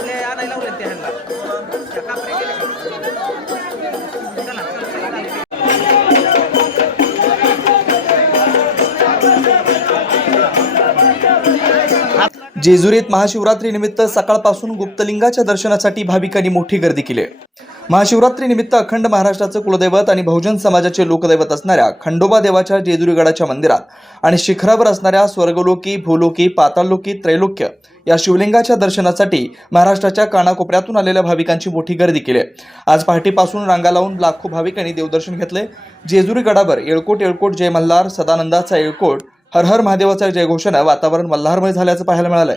आपले आणायला लावले ते ह्यांना त्या कापऱ्या का? चला चला जेजुरीत महाशिवरात्रीनिमित्त सकाळपासून गुप्तलिंगाच्या दर्शनासाठी भाविकांनी मोठी गर्दी केली आहे. महाशिवरात्रीनिमित्त अखंड महाराष्ट्राचं कुलदैवत आणि बहुजन समाजाचे लोकदैवत असणाऱ्या खंडोबा देवाच्या जेजुरीगडाच्या मंदिरात आणि शिखरावर असणाऱ्या स्वर्गलोकी भूलोकी पाताळलोकी त्रैलोक्य या शिवलिंगाच्या दर्शनासाठी महाराष्ट्राच्या कानाकोपऱ्यातून आलेल्या भाविकांची मोठी गर्दी केली आहे. आज पहाटेपासून रांगा लावून लाखो भाविकांनी देवदर्शन घेतले जेजुरीगडावर येळकोट येळकोट जय मल्हार सदानंदाचा येळकोट हर हर महादेवाचा जयघोषानं वातावरण मल्हारमय झाल्याचं पाहायला मिळालंय